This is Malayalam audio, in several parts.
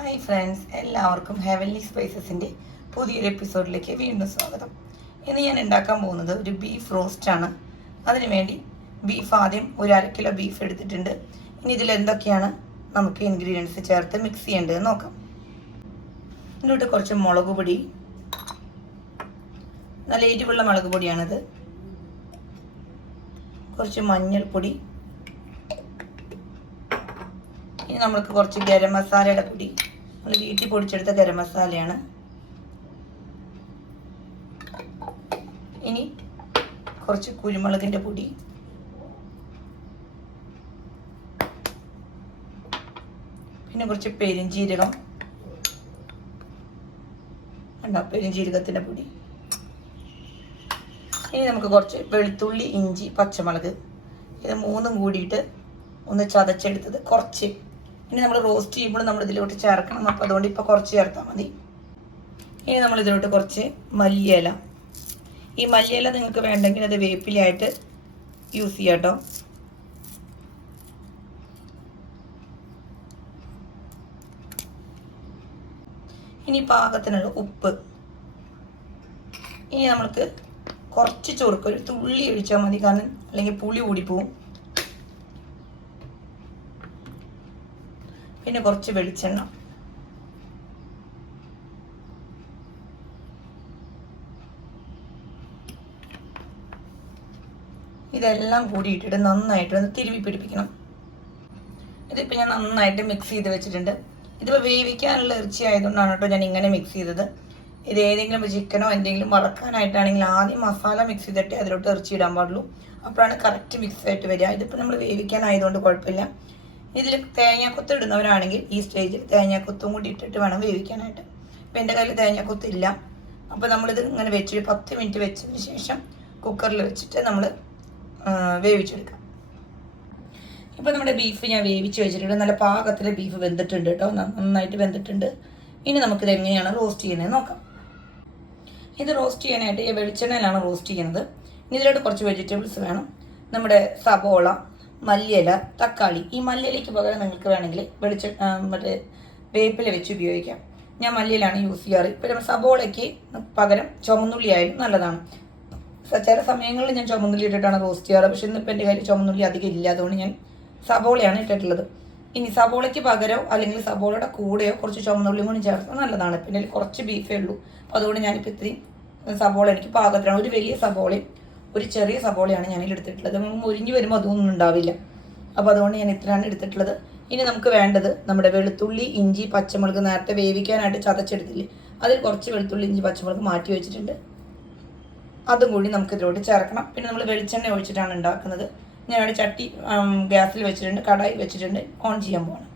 ഹായ് ഫ്രണ്ട്സ് എല്ലാവർക്കും ഹെവൻലി സ്പൈസസിന്റെ പുതിയൊരു എപ്പിസോഡിലേക്ക് വീണ്ടും സ്വാഗതം. ഇന്ന് ഞാൻ ഉണ്ടാക്കാൻ പോകുന്നത് ഒരു ബീഫ് റോസ്റ്റാണ് അതിനുവേണ്ടി ബീഫ് ആദ്യം ഒരു അര കിലോ ബീഫ് എടുത്തിട്ടുണ്ട്. ഇനി ഇതിൽ എന്തൊക്കെയാണ് നമുക്ക് ഇൻഗ്രീഡിയൻസ് ചേർത്ത് മിക്സ് ചെയ്യേണ്ടത് നോക്കാം. ഇതിലോട്ട് കുറച്ച് മുളക് പൊടി നല്ല എരിവുള്ള മുളക് പൊടിയാണിത്. കുറച്ച് മഞ്ഞൾപ്പൊടി. ഇനി നമ്മൾക്ക് കുറച്ച് ഗരം മസാലയുടെ പൊടി നമ്മൾ വീട്ടിൽ പൊടിച്ചെടുത്ത ഗരം മസാലയാണ്. ഇനി കുറച്ച് കുരുമുളകിന്റെ പൊടി. പിന്നെ കുറച്ച് പെരിഞ്ചീരകം. ഉണ്ടോ പെരിഞ്ചീരകത്തിന്റെ പൊടി. ഇനി നമുക്ക് കുറച്ച് വെളുത്തുള്ളി ഇഞ്ചി പച്ചമുളക്. ഇത് മൂന്നും കൂടിയിട്ട് ഒന്ന് ചതച്ചെടുത്തത് കുറച്ച് ഇനി നമ്മൾ റോസ്റ്റ് ചെയ്യുമ്പോൾ നമ്മൾ ഇതിലോട്ട് ചേർക്കണം. അപ്പോൾ അതുകൊണ്ട് ഇപ്പോൾ കുറച്ച് ചേർത്താൽ മതി. ഇനി നമ്മൾ ഇതിലോട്ട് കുറച്ച് മല്ലിയില. ഈ മല്ലിയില നിങ്ങൾക്ക് വേണ്ടെങ്കിൽ അത് വേപ്പിലായിട്ട് യൂസ് ചെയ്യാം കേട്ടോ. ഇനി പാകത്തിനുള്ള ഉപ്പ്. ഇനി നമ്മൾക്ക് കുറച്ച് ചൊറുക്ക് ഒരു തുള്ളി ഒഴിച്ചാൽ മതി. കാരണം അല്ലെങ്കിൽ പുളി കൂടിപ്പോവും പിന്നെ കുറച്ച് വെളിച്ചെണ്ണ. ഇതെല്ലാം കൂടി ഇട്ടിട്ട് നന്നായിട്ട് ഒന്ന് തിരുവി പിടിപ്പിക്കണം. ഇതിപ്പോൾ ഞാൻ നന്നായിട്ട് മിക്സ് ചെയ്ത് വെച്ചിട്ടുണ്ട്. ഇതിപ്പോൾ വേവിക്കാനുള്ള ഇറച്ചി ആയതുകൊണ്ടാണ് കേട്ടോ ഞാൻ ഇങ്ങനെ മിക്സ് ചെയ്തത്. ഇത് ഏതെങ്കിലും ചിക്കനോ എന്തെങ്കിലും വറക്കാനായിട്ടാണെങ്കിൽ ആദ്യം മസാല മിക്സ് ചെയ്തിട്ട് അതിലോട്ട് ഇറച്ചി ഇടാൻ പാടുള്ളൂ. അപ്പോഴാണ് കറക്റ്റ് മിക്സ് ആയിട്ട് വരിക. ഇതിപ്പോൾ നമ്മൾ വേവിക്കാനായതുകൊണ്ട് കുഴപ്പമില്ല. ഇതിൽ തേങ്ങാക്കൊത്ത് ഇടുന്നവരാണെങ്കിൽ ഈ സ്റ്റേജിൽ തേങ്ങാക്കൊത്തും കൂടി ഇട്ടിട്ട് വേണം വേവിക്കാനായിട്ട്. ഇപ്പം എന്റെ കയ്യിൽ തേങ്ങാക്കൊത്ത് ഇല്ല. അപ്പോൾ നമ്മളിത് ഇങ്ങനെ വെച്ച് പത്ത് മിനിറ്റ് വെച്ചതിന് ശേഷം കുക്കറിൽ വെച്ചിട്ട് നമ്മൾ വേവിച്ചെടുക്കാം. ഇപ്പോൾ നമ്മുടെ ബീഫ് ഞാൻ വേവിച്ച് വെച്ചിട്ടുണ്ട്. നല്ല പാകത്തിൽ ബീഫ് വെന്തിട്ടുണ്ട് കേട്ടോ. നന്നായിട്ട് വെന്തിട്ടുണ്ട്. ഇനി നമുക്കിത് എങ്ങനെയാണ് റോസ്റ്റ് ചെയ്യുന്നത് നോക്കാം. ഇത് റോസ്റ്റ് ചെയ്യാനായിട്ട് ഈ വെളിച്ചെണ്ണയിലാണ് റോസ്റ്റ് ചെയ്യുന്നത്. ഇതിലോട്ട് കുറച്ച് വെജിറ്റബിൾസ് വേണം. നമ്മുടെ സബോള മല്ലിയില തക്കാളി. ഈ മല്ലിയിലയ്ക്ക് പകരം നിങ്ങൾക്ക് വേണമെങ്കിൽ വെളിച്ച മറ്റേ വേപ്പില വെച്ച് ഉപയോഗിക്കാം. ഞാൻ മല്ലിയിലാണ് യൂസ് ചെയ്യാറ്. പിന്നെ സബോളയ്ക്ക് പകരം ചുമന്നുള്ളി ആയാലും നല്ലതാണ്. ചില സമയങ്ങളിൽ ഞാൻ ചുമന്നുള്ളി ഇട്ടിട്ടാണ് റോസ്റ്റ് ചെയ്യാറ്. പക്ഷെ ഇന്നിപ്പോൾ എന്റെ കയ്യിൽ ചുമന്നുള്ളി അധികം ഇല്ല. അതുകൊണ്ട് ഞാൻ സബോളയാണ് ഇട്ടിട്ടുള്ളത്. ഇനി സബോളയ്ക്ക് പകരം അല്ലെങ്കിൽ സബോളയുടെ കൂടെയോ കുറച്ച് ചുമന്നുള്ളിയും കൂടി ചേർത്താൽ നല്ലതാണ്. പിന്നെ കുറച്ച് ബീഫേ ഉള്ളൂ. അപ്പോൾ അതുകൊണ്ട് ഞാനിപ്പോൾ ഇത്രയും സബോള എനിക്ക് പാകത്തിലാണ്. ഒരു വലിയ സബോളയും ഒരു ചെറിയ സബോളയാണ് ഞാനിൽ എടുത്തിട്ടുള്ളത്. മുരിഞ്ഞ് വരുമ്പോൾ അതൊന്നും ഉണ്ടാവില്ല. അപ്പോൾ അതുകൊണ്ട് ഞാൻ ഇത്രയാണ് എടുത്തിട്ടുള്ളത്. ഇനി നമുക്ക് വേണ്ടത് നമ്മുടെ വെളുത്തുള്ളി ഇഞ്ചി പച്ചമുളക് നേരത്തെ വേവിക്കാനായിട്ട് ചതച്ചെടുത്തില്ലേ? അതിൽ കുറച്ച് വെളുത്തുള്ളി ഇഞ്ചി പച്ചമുളക് മാറ്റി വെച്ചിട്ടുണ്ട്. അതും കൂടി നമുക്ക് ഇതിലോട്ട് ചേർക്കണം. പിന്നെ നമ്മൾ വെളിച്ചെണ്ണ ഒഴിച്ചിട്ടാണ് ഉണ്ടാക്കുന്നത്. ഞാനവിടെ ചട്ടി ഗ്യാസിൽ വെച്ചിട്ടുണ്ട് കടായി വെച്ചിട്ടുണ്ട്. ഓൺ ചെയ്യാൻ പോകണം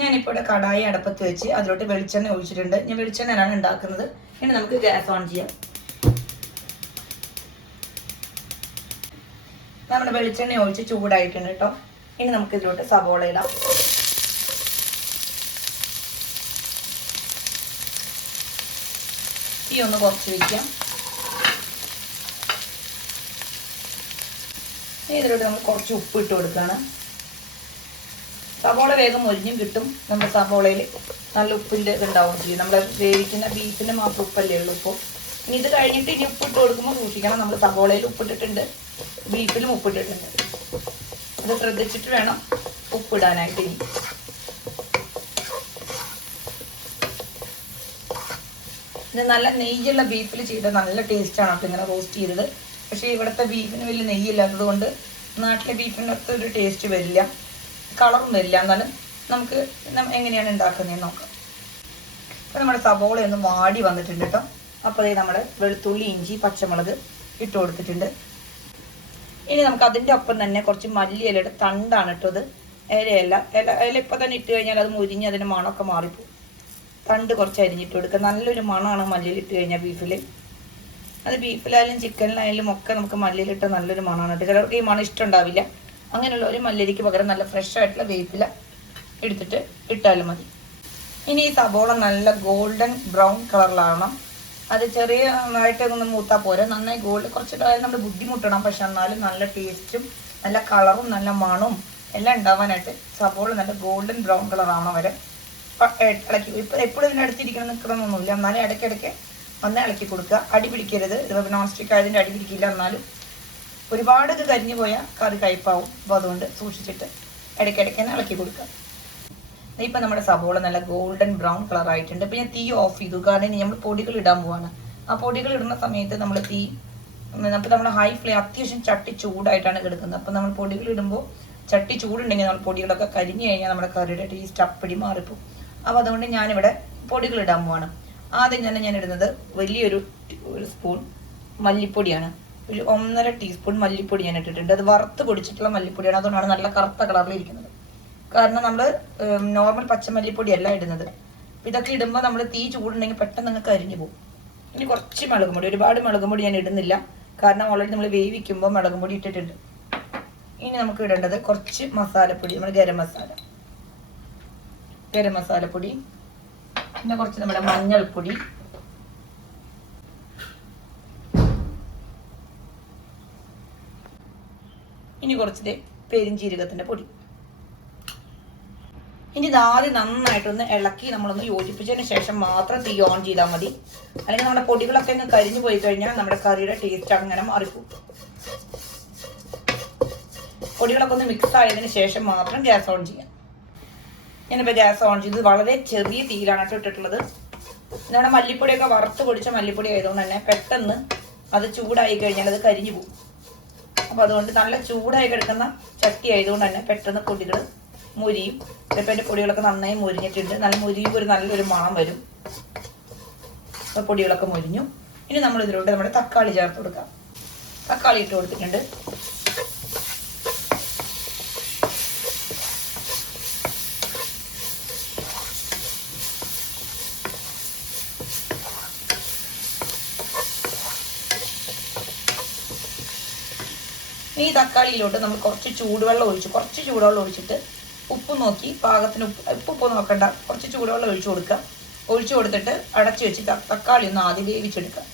ഞാനിപ്പോൾ ഇവിടെ കടായി അടപ്പത്ത് വെച്ച് അതിലോട്ട് വെളിച്ചെണ്ണ ഒഴിച്ചിട്ടുണ്ട്. ഞാൻ വെളിച്ചെണ്ണയാണ് ഉണ്ടാക്കുന്നത്. ഇനി നമുക്ക് ഗ്യാസ് ഓൺ ചെയ്യാം. നമ്മുടെ വെളിച്ചെണ്ണ ഒഴിച്ച് ചൂടായിട്ടുണ്ട് കേട്ടോ. ഇനി നമുക്ക് ഇതിലോട്ട് സവോള ഇടാം. തീ ഒന്ന് കുറച്ച് വയ്ക്കാം ഇതിലോട്ട് നമ്മൾ കുറച്ച് ഉപ്പ് ഇട്ട് കൊടുക്കുകയാണ്. സവോള വേഗം ഒരിഞ്ഞും കിട്ടും. നമ്മുടെ സവോളയിൽ നല്ല ഉപ്പിന്റെ ഇതുണ്ടാവും ചെയ്യും. നമ്മൾ വേവിക്കുന്ന ബീഫിന് മാത്രം ഉപ്പല്ലേ ഉള്ളൂ ഇപ്പോൾ. ഇനി ഇത് കഴിഞ്ഞിട്ട് ഇനി ഉപ്പിട്ട് കൊടുക്കുമ്പോൾ സൂക്ഷിക്കണം. നമ്മൾ സവോളയിൽ ഉപ്പിട്ടിട്ടുണ്ട് ബീഫിലും ഉപ്പിട്ടിട്ടുണ്ട്. അത് ശ്രദ്ധിച്ചിട്ട് വേണം ഉപ്പിടാനായിട്ട് ഇനി. ഇത് നല്ല നെയ്യുള്ള ബീഫിൽ ചെയ്ത നല്ല ടേസ്റ്റാണ് അപ്പം ഇങ്ങനെ റോസ്റ്റ് ചെയ്തത്. പക്ഷേ ഇവിടുത്തെ ബീഫിന് വലിയ നെയ്യില്ലാത്തത് കൊണ്ട് നാട്ടിലെ അത്ര ഒരു ടേസ്റ്റ് വരില്ല. കളറും വരില്ല. എന്നാലും നമുക്ക് എങ്ങനെയാണ് ഉണ്ടാക്കുന്നതെന്ന് നോക്കാം. അപ്പോൾ നമ്മുടെ സബോള ഒന്ന് വാടി വന്നിട്ടുണ്ട് കേട്ടോ. അപ്പോൾ നമ്മുടെ വെളുത്തുള്ളി ഇഞ്ചി പച്ചമുളക് ഇട്ട് കൊടുത്തിട്ടുണ്ട്. ഇനി നമുക്ക് അതിന്റെ ഒപ്പം തന്നെ കുറച്ച് മല്ലിയിലയുടെ തണ്ടാണ് ഇട്ടത്. ഇലയല്ല. ഇല ഇല ഇപ്പം തന്നെ ഇട്ട് കഴിഞ്ഞാൽ അത് മുരിഞ്ഞ് അതിന്റെ മണമൊക്കെ മാറിപ്പോവും. തണ്ട് കുറച്ച് അരിഞ്ഞിട്ട് കൊടുക്കുക. നല്ലൊരു മണമാണ് മല്ലിയിൽ ഇട്ട് കഴിഞ്ഞാൽ ബീഫിൽ അത് ബീഫിലായാലും ചിക്കനിലായാലും ഒക്കെ നമുക്ക് മല്ലിയിലിട്ട നല്ലൊരു മണമാണ്. കേട്ടോ ചിലർക്ക് ഈ മണം ഇഷ്ടമുണ്ടാവില്ല അങ്ങനെയുള്ള ഒരു മല്ലിരിക്ക് പകരം നല്ല ഫ്രഷ് ആയിട്ടുള്ള വേപ്പില എടുത്തിട്ട് ഇട്ടാലും മതി. ഇനി ഈ സബോള നല്ല ഗോൾഡൻ ബ്രൗൺ കളറിലാവണം അത് ചെറിയ ആയിട്ടൊന്ന് മൂത്താൽ പോരെ. നന്നായി ഗോൾഡ് കുറച്ചിട്ടായാലും നമ്മൾ ബുദ്ധിമുട്ടണം. പക്ഷെ എന്നാലും നല്ല ടേസ്റ്റും നല്ല കളറും നല്ല മണവും എല്ലാം ഉണ്ടാവാനായിട്ട് സബോള നല്ല ഗോൾഡൻ ബ്രൗൺ കളർ ആവണം വരെ. ഇളക്കി ഇപ്പം എപ്പോഴും ഇതിന്റെ അടുത്തിരിക്കണം നിൽക്കണമെന്നൊന്നുമില്ല എന്നാലും ഇടയ്ക്കിടയ്ക്ക് ഒന്ന് ഇളക്കി കൊടുക്കുക. അടി പിടിക്കരുത്. ഇതിപ്പോൾ നോൺ സ്റ്റിക്ക് ആയതിന്റെ അടി പിടിക്കില്ല എന്നാലും ഒരുപാട് ഇത് കരിഞ്ഞു പോയാൽ കറി കയ്പാവും. അപ്പോൾ അതുകൊണ്ട് സൂക്ഷിച്ചിട്ട് ഇടയ്ക്കിടയ്ക്ക് തന്നെ ഇളക്കി കൊടുക്കുക. ഇപ്പം നമ്മുടെ സബോള നല്ല ഗോൾഡൻ ബ്രൗൺ കളർ ആയിട്ടുണ്ട്. ഇപ്പം ഞാൻ തീ ഓഫ് ചെയ്തു. കാരണം ഇനി നമ്മൾ പൊടികൾ ഇടാൻ പോവാണ്. ആ പൊടികൾ ഇടുന്ന സമയത്ത് നമ്മൾ തീ അപ്പൊ നമ്മൾ ഹൈ ഫ്ലെയിം അത്യാവശ്യം ചട്ടി ചൂടായിട്ടാണ് കിടക്കുന്നത്. അപ്പം നമ്മൾ പൊടികൾ ഇടുമ്പോൾ ചട്ടി ചൂടുണ്ടെങ്കിൽ നമ്മൾ പൊടികളൊക്കെ കരിഞ്ഞു കഴിഞ്ഞാൽ നമ്മുടെ കറിയുടെ ടേസ്റ്റ് അപ്പടി മാറിപ്പോവും. അപ്പോൾ അതുകൊണ്ട് ഞാനിവിടെ പൊടികൾ ഇടാൻ പോവാണ്. ആദ്യം തന്നെ ഞാൻ ഇടുന്നത് വലിയൊരു ഒരു സ്പൂൺ മല്ലിപ്പൊടിയാണ്. ഒരു ഒന്നര ടീസ്പൂൺ മല്ലിപ്പൊടി ഞാൻ ഇട്ടിട്ടുണ്ട്. അത് വറുത്ത് പൊടിച്ചിട്ടുള്ള മല്ലിപ്പൊടിയാണ്. അതുകൊണ്ടാണ് നല്ല കറുത്ത കളറിൽ ഇരിക്കുന്നത്. കാരണം നമ്മൾ നോർമൽ പച്ചമല്ലിപ്പൊടി അല്ല ഇടുന്നത്. ഇതൊക്കെ ഇടുമ്പോൾ നമ്മൾ തീ ചൂടുണ്ടെങ്കിൽ പെട്ടെന്ന് അങ്ങ് അരിഞ്ഞു പോകും. ഇനി കുറച്ച് മുളകും പൊടി ഒരുപാട് മുളകും പൊടി ഞാൻ ഇടുന്നില്ല. കാരണം ഓൾറെഡി നമ്മൾ വേവിക്കുമ്പോൾ മുളകും പൊടി ഇട്ടിട്ടുണ്ട്. ഇനി നമുക്ക് ഇടേണ്ടത് കുറച്ച് മസാലപ്പൊടി നമ്മുടെ ഗരം മസാല. ഗരം മസാലപ്പൊടി പിന്നെ കുറച്ച് നമ്മുടെ മഞ്ഞൾപ്പൊടി. ഇനി കുറച്ച് പെരിഞ്ചീരകത്തിന്റെ പൊടി. ഇനി ഇത് ആദ്യം നന്നായിട്ടൊന്ന് ഇളക്കി നമ്മളൊന്ന് യോജിപ്പിച്ചതിന് ശേഷം മാത്രം തീ ഓൺ ചെയ്താൽ മതി. അല്ലെങ്കിൽ നമ്മുടെ പൊടികളൊക്കെ അങ്ങ് കരിഞ്ഞു പോയി കഴിഞ്ഞാൽ നമ്മുടെ കറിയുടെ ടേസ്റ്റ് അങ്ങനെ മാറിപ്പോകും പൊടികളൊക്കെ ഒന്ന് മിക്സ് ആയതിനു ശേഷം മാത്രം ഗ്യാസ് ഓൺ ചെയ്യാം. ഞാനിപ്പോൾ ഗ്യാസ് ഓൺ ചെയ്ത് വളരെ ചെറിയ തീയിലാണ് ഇട്ടിട്ടുള്ളത്. നമ്മുടെ മല്ലിപ്പൊടിയൊക്കെ വറുത്ത് പൊടിച്ച മല്ലിപ്പൊടി ആയതുകൊണ്ട് തന്നെ പെട്ടെന്ന് അത് ചൂടായി കഴിഞ്ഞാൽ അത് കരിഞ്ഞു പോകും അപ്പോൾ അതുകൊണ്ട് നല്ല ചൂടായി കിടക്കുന്ന ചട്ടി ആയതുകൊണ്ട് തന്നെ പെട്ടെന്ന് പൊടികൾ മുരിയും ചിലപ്പോൾ പൊടികളൊക്കെ നന്നായി മുരിഞ്ഞിട്ടുണ്ട്. നല്ല മുരിയും ഒരു നല്ലൊരു മണം വരും. അപ്പോൾ പൊടികളൊക്കെ മുരിഞ്ഞു. ഇനി നമ്മൾ ഇതിലോട്ട് നമ്മുടെ തക്കാളി ചേർത്ത് കൊടുക്കാം. തക്കാളി ഇട്ട് കൊടുത്തിട്ടുണ്ട്. ഈ തക്കാളിയിലോട്ട് നമ്മൾ കുറച്ച് ചൂടുവെള്ളം ഒഴിച്ചു. കുറച്ച് ചൂടുവെള്ളം ഒഴിച്ചിട്ട് ഉപ്പ് നോക്കി പാകത്തിന് ഉപ്പ് ഉപ്പ് ഉപ്പ് നോക്കണ്ട. കുറച്ച് ചൂടുവെള്ളം ഒഴിച്ചു കൊടുക്കുക. ഒഴിച്ചു കൊടുത്തിട്ട് അടച്ചു വെച്ച് തക്കാളി ഒന്ന് ആദ്യം വേവിച്ചെടുക്കുക.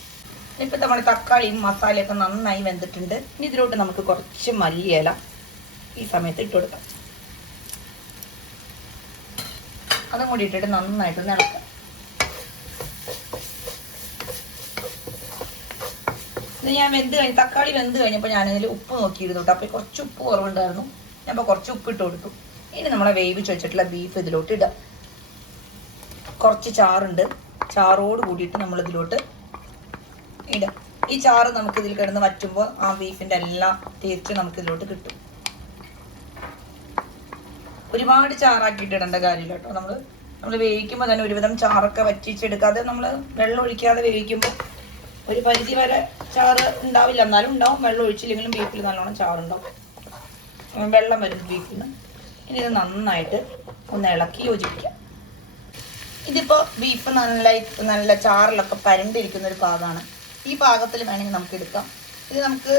ഇപ്പം നമ്മുടെ തക്കാളിയും മസാലയൊക്കെ നന്നായി വെന്തിട്ടുണ്ട്. ഇനി ഇതിലോട്ട് നമുക്ക് കുറച്ച് മല്ലിയില ഈ സമയത്ത് ഇട്ട് കൊടുക്കാം. അതും കൂടി ഇട്ടിട്ട് നന്നായിട്ട് ഇളക്കാം ഇത് ഞാൻ വെന്ത് കഴിഞ്ഞ് തക്കാളി വെന്ത് കഴിഞ്ഞപ്പോൾ ഞാനതിൽ ഉപ്പ് നോക്കിയിരുന്നു കേട്ടോ. അപ്പോൾ കുറച്ച് ഉപ്പ് കുറവുണ്ടായിരുന്നു. ഞാൻ അപ്പോൾ കുറച്ച് ഉപ്പ് ഇട്ട് കൊടുത്തു. ഇനി നമ്മളെ വേവിച്ച് വെച്ചിട്ടുള്ള ബീഫ് ഇതിലോട്ട് ഇടാം കുറച്ച് ചാറുണ്ട്. ചാറോട് കൂടിയിട്ട് നമ്മൾ ഇതിലോട്ട് ഇടാം ഈ ചാറ് നമുക്ക് ഇതിൽ കിടന്ന് വറ്റുമ്പോൾ ആ ബീഫിന്റെ എല്ലാം ടേസ്റ്റ് നമുക്ക് ഇതിലോട്ട് കിട്ടും. ഒരുപാട് ചാറാക്കിയിട്ട് ഇടേണ്ട കാര്യമില്ല കേട്ടോ. നമ്മൾ നമ്മൾ വേവിക്കുമ്പോൾ തന്നെ ഒരുവിധം ചാറൊക്കെ വറ്റിച്ചെടുക്കാതെ നമ്മൾ വെള്ളം ഒഴിക്കാതെ വേവിക്കുമ്പോൾ ഒരു പരിധി വരെ ചാറ് ഉണ്ടാവില്ല. എന്നാലും ഉണ്ടാവും. വെള്ളം ഒഴിച്ചില്ലെങ്കിലും ബീഫിൽ നല്ലോണം ചാറുണ്ടാവും. വെള്ളം വരും ബീഫിൽ നിന്ന് ഇനി ഇത് നന്നായിട്ട് ഒന്ന് ഇളക്കി യോജിപ്പിക്കുക. ഇതിപ്പോൾ ബീഫ് നല്ല നല്ല ചാറിലൊക്കെ പരണ്ടിരിക്കുന്ന ഒരു പാകമാണ്. ഈ പാകത്തിൽ വേണമെങ്കിൽ നമുക്ക് എടുക്കാം. ഇത് നമുക്ക്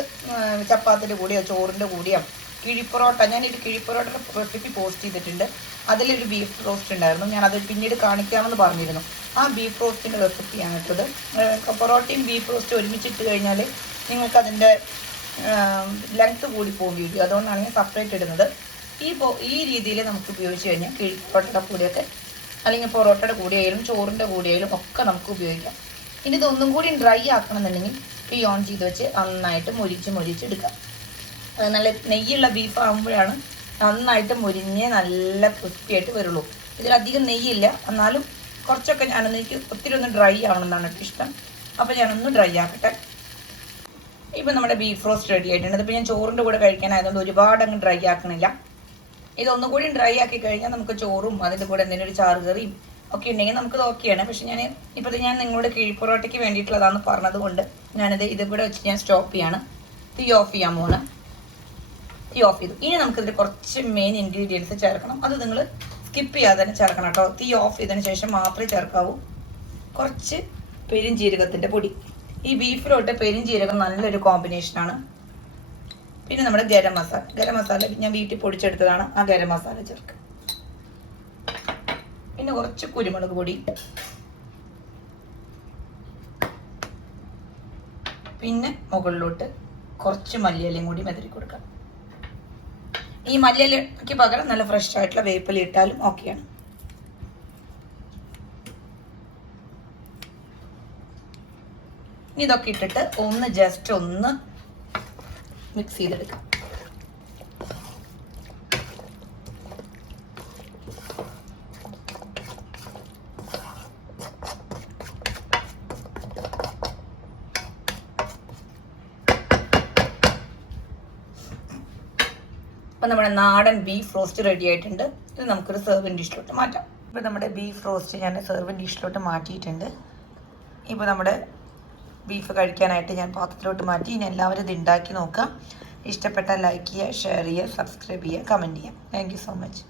ചപ്പാത്തിന്റെ കൂടെയോ ചോറിന്റെ കൂടെയോ കിഴിപ്പൊറോട്ട ഞാനൊരു കിഴിപ്പൊറോട്ടയുടെ റെസിപ്പി പോസ്റ്റ് ചെയ്തിട്ടുണ്ട്. അതിലൊരു ബീഫ് റോസ്റ്റ് ഉണ്ടായിരുന്നു. ഞാൻ അത് പിന്നീട് കാണിക്കാമെന്ന് പറഞ്ഞിരുന്നു. ആ ബീഫ് റോസ്റ്റിന്റെ റെസിപ്പിയാണ് ഇട്ടത് പൊറോട്ടയും ബീഫ് റോസ്റ്റും ഒരുമിച്ചിട്ട് കഴിഞ്ഞാൽ നിങ്ങൾക്ക് അതിന്റെ ലെങ്ത്ത് കൂടി പോകും വീഡിയോ അതുകൊണ്ടാണ് ഞാൻ സെപ്പറേറ്റ് ഇടുന്നത്. ഈ ഈ രീതിയിൽ നമുക്ക് ഉപയോഗിച്ച് കഴിഞ്ഞാൽ കിഴിപ്പൊട്ടയുടെ കൂടിയൊക്കെ അല്ലെങ്കിൽ പൊറോട്ടയുടെ കൂടിയായാലും ചോറിന്റെ കൂടിയായാലും ഒക്കെ നമുക്ക് ഉപയോഗിക്കാം. ഇനി ഇതൊന്നും കൂടി ഡ്രൈ ആക്കണമെന്നുണ്ടെങ്കിൽ ഈ ഓൺ ചെയ്ത് വെച്ച് നന്നായിട്ട് മൊരിച്ച് മൊരിച്ചെടുക്കാം നല്ല നെയ്യുള്ള ബീഫ് ആകുമ്പോഴാണ് നന്നായിട്ട് മുരിഞ്ഞ് നല്ല ക്രിസ്പിയായിട്ട് വരുള്ളൂ. ഇതിലധികം നെയ്യില്ല. എന്നാലും കുറച്ചൊക്കെ ഞാനൊന്ന് എനിക്ക് ഒത്തിരി ഒന്ന് ഡ്രൈ ആവണമെന്നാണ് എനിക്ക് ഇഷ്ടം. അപ്പോൾ ഞാനൊന്ന് ഡ്രൈ ആക്കട്ടെ. ഇപ്പം നമ്മുടെ ബീഫ് റോസ്റ്റ് റെഡി ആയിട്ടുണ്ട്. അതിപ്പോൾ ഞാൻ ചോറിന്റെ കൂടെ കഴിക്കാനായതുകൊണ്ട് ഒരുപാട് അങ്ങ് ഡ്രൈ ആക്കണില്ല. ഇതൊന്നും കൂടി ഡ്രൈ ആക്കി കഴിഞ്ഞാൽ നമുക്ക് ചോറും അതിന്റെ കൂടെ എന്തെങ്കിലും ഒരു ചാറുകറിയും ഒക്കെ ഉണ്ടെങ്കിൽ നമുക്ക് ഓക്കെയാണ് പക്ഷെ ഞാൻ ഇപ്പോൾ ഞാൻ നിങ്ങളുടെ കിഴിപ്പൊറോട്ടയ്ക്ക് വേണ്ടിയിട്ടുള്ളതാണെന്ന് പറഞ്ഞത് കൊണ്ട് ഞാനത് ഇതിവിടെ വെച്ച് ഞാൻ സ്റ്റോപ്പ് ചെയ്യാണ്. തീ ഓഫ് ചെയ്യാൻ പോണ് തീ ഓഫ് ചെയ്തു. ഇനി നമുക്കിതിൽ കുറച്ച് മെയിൻ ഇൻഗ്രീഡിയൻസ് ചേർക്കണം. അത് നിങ്ങൾ സ്കിപ്പ് ചെയ്യാതെ തന്നെ ചേർക്കണം കേട്ടോ. തീ ഓഫ് ചെയ്തതിന് ശേഷം മാത്രമേ ചേർക്കാവൂ. കുറച്ച് പെരുംജീരകത്തിന്റെ പൊടി. ഈ ബീഫിലോട്ട് പെരുംജീരകം നല്ലൊരു കോമ്പിനേഷനാണ് പിന്നെ നമ്മുടെ ഗരം മസാല. ഗരം മസാല ഞാൻ വീട്ടിൽ പൊടിച്ചെടുത്തതാണ്. ആ ഗരം മസാല ചേർക്കുക പിന്നെ കുറച്ച് കുരുമുളക് പൊടി. പിന്നെ മുകളിലോട്ട് കുറച്ച് മല്ലിയിലയും കൂടി മെതിരി കൊടുക്കാം. ഈ മല്ലിയിലയ്ക്ക് പകരം നല്ല ഫ്രഷ് ആയിട്ടുള്ള വേപ്പില ഇട്ടാലും ഓക്കെയാണ് ഇനി ഇതൊക്കെ ഇട്ടിട്ട് ഒന്ന് ജസ്റ്റ് ഒന്ന് മിക്സ് ചെയ്തെടുക്കാം. അപ്പം നമ്മുടെ നാടൻ ബീഫ് റോസ്റ്റ് റെഡി ആയിട്ടുണ്ട്. ഇത് നമുക്കൊരു സെർവിങ് ഡിഷിലോട്ട് മാറ്റാം. ഇപ്പോൾ നമ്മുടെ ബീഫ് റോസ്റ്റ് ഞാൻ സെർവിങ് ഡിഷിലോട്ട് മാറ്റിയിട്ടുണ്ട്. ഇപ്പോൾ നമ്മുടെ ബീഫ് കഴിക്കാനായിട്ട് ഞാൻ പാത്രത്തിലോട്ട് മാറ്റി. ഇനി എല്ലാവരും ഇത് ഉണ്ടാക്കി നോക്കുക. ഇഷ്ടപ്പെട്ടാൽ ലൈക്ക് ചെയ്യുക ഷെയർ ചെയ്യുക സബ്സ്ക്രൈബ് ചെയ്യുക കമന്റ് ചെയ്യുക. Thank so much